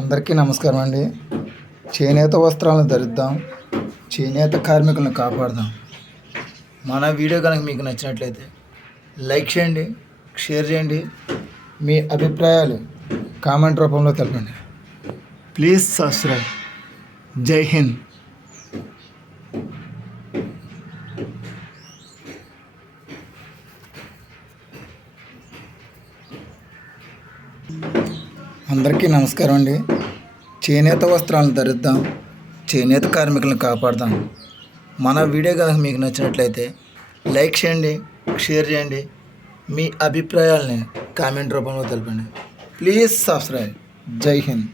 అందరికీ నమస్కారం అండి. చేనేత వస్త్రాలను ధరిద్దాం, చేనేత కార్మికులను కాపాడదాం. మన వీడియో కనుక మీకు నచ్చినట్లయితే లైక్ చేయండి, షేర్ చేయండి, మీ అభిప్రాయాలు కామెంట్ రూపంలో తెలపండి. Please subscribe. జై హింద్. అందరికీ నమస్కారం అండి. చేనేత వస్త్రాలను ధరిద్దాం, చేనేత కార్మికులను కాపాడదాం. మన వీడియో కనుక మీకు నచ్చినట్లయితే లైక్ చేయండి, షేర్ చేయండి, మీ అభిప్రాయాలని కామెంట్ రూపంలో తెలపండి. Please subscribe. జై హింద్.